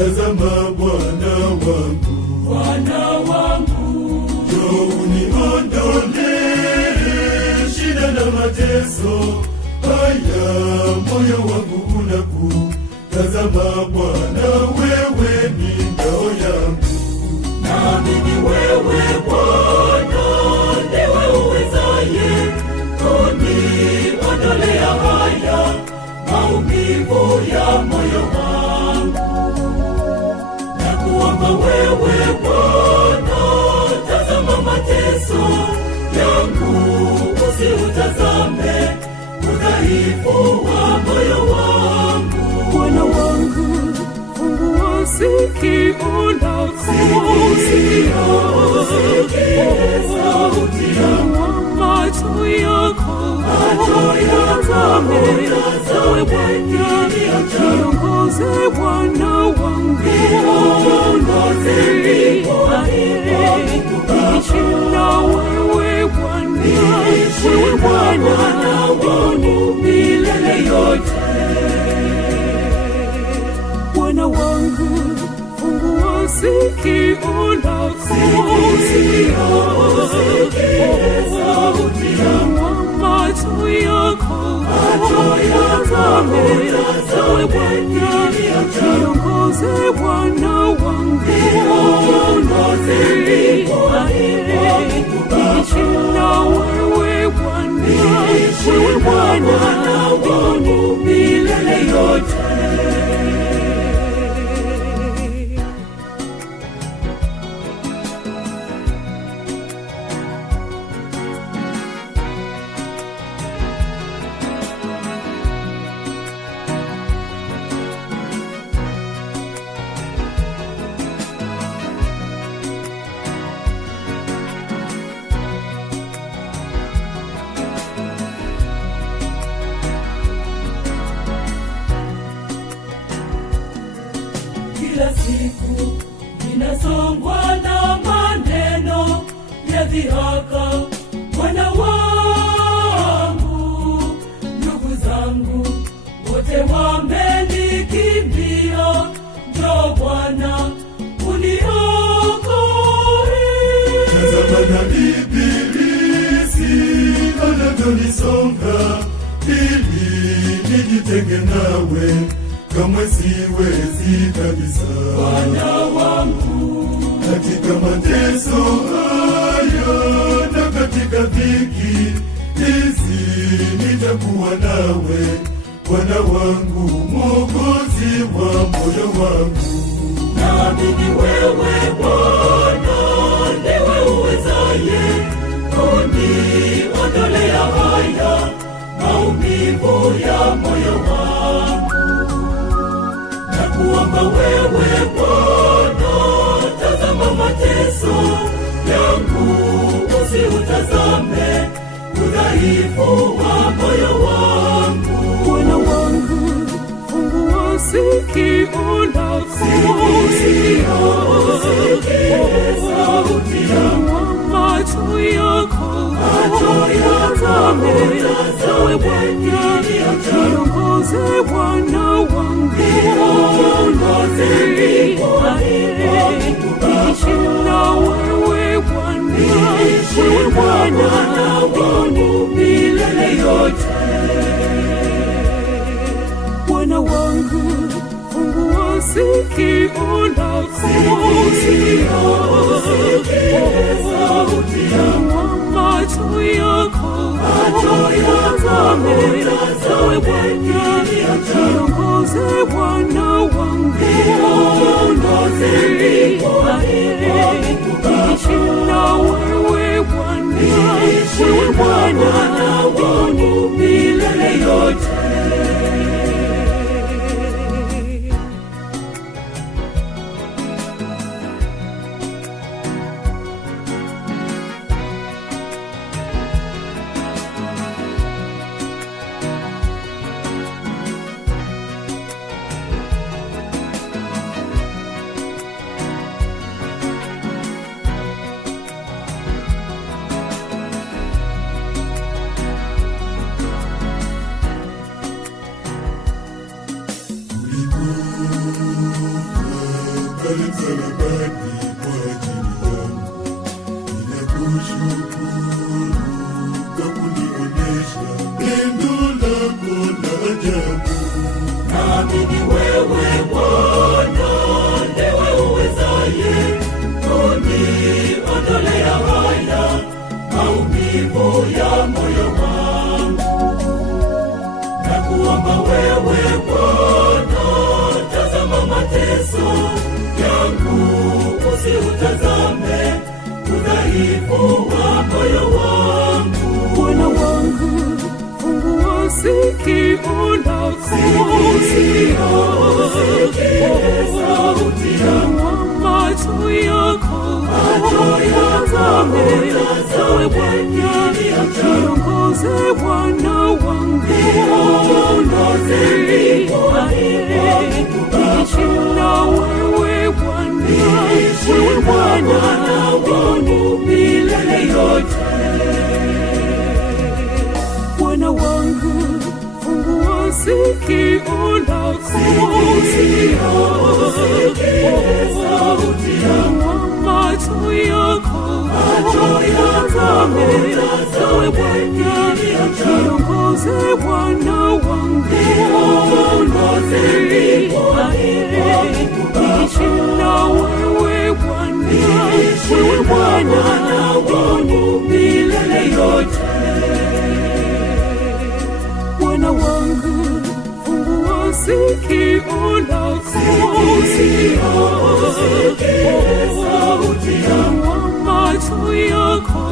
Tazama Bwana wangu, njoo uniondolee shida na mateso haya, moyo wangu unakutazama Bwana, wewe ni ngao yangu. Naamini wewe Bwana ndiwe uwezaye kuniondolea haya maumivu ya moyo wangu. Nakuomba wewe Bwana, tazama mateso yangu, usiutazame udhaifu wa moyo wangu. Bwana wangu, fungua sikio lako, sauti yangu, macho yako yatazame ewe Bwana, niongoze Bwana wangu, niishi na wewe Bwana, wewe Bwana wangu milele yote. Bwana wangu, fungua sikio lako, sauti yangu, macho yako yatazame ewe Bwana, niongoze Bwana wangu, niishi na wewe Bwana, wewe Bwana wangu milele yote. Kila siku ninasongwa na maneno ya dhihaka, Bwana wangu, ndugu zangu wote wamenikimbia. Njoo Bwana uniokoe. Tazama na ibilisi anavyonisonga, ili nijitenge nawe, kamwe siwezi kabisa. Bwana wangu, Katika mateso haya na katika dhiki hizi nitakuwa nawe, Bwana wangu, Mwokozi wa moyo wangu. naamini wewe Bwana ndiwe uwezaye kuniondolea haya maumivu ya moyo wangu. Nakuomba wewe Bwana, tazama mateso yangu, usiutazame udhaifu wa moyo wangu. Bwana wangu, fungua sikio lako, sauti yangu, macho yako yatazame ewe Bwana, niongoze Bwana wangu, niishi na wewe Bwana, wewe Bwana wangu milele yote. Bwana wangu, fungua sikio lako, sauti yangu, macho yako yatazame ewe Bwana, niongoze Bwana wangu, niishi na wewe Bwana, wewe Bwana wangu milele yote. madhaifu ya moyo wangu. Nakuomba wewe Bwana, tazama mateso yangu, usiutazame udhaifu wa moyo wangu. Bwana wangu, fungua sikio lako, sauti yangu, macho yako yatazame, ewe Bwana, niongoze Bwana wangu, niishi na wewe Bwana, wewe Bwana wangu milele yote. Bwana wangu, fungua sikio lako, sauti yangu, macho yako yatazame, ewe Bwana, niongoze Bwana wangu, niishi na wewe Bwana, wewe Bwana wangu milele yote. Bwana wangu, fungua sikio lako, sauti yangu, macho yako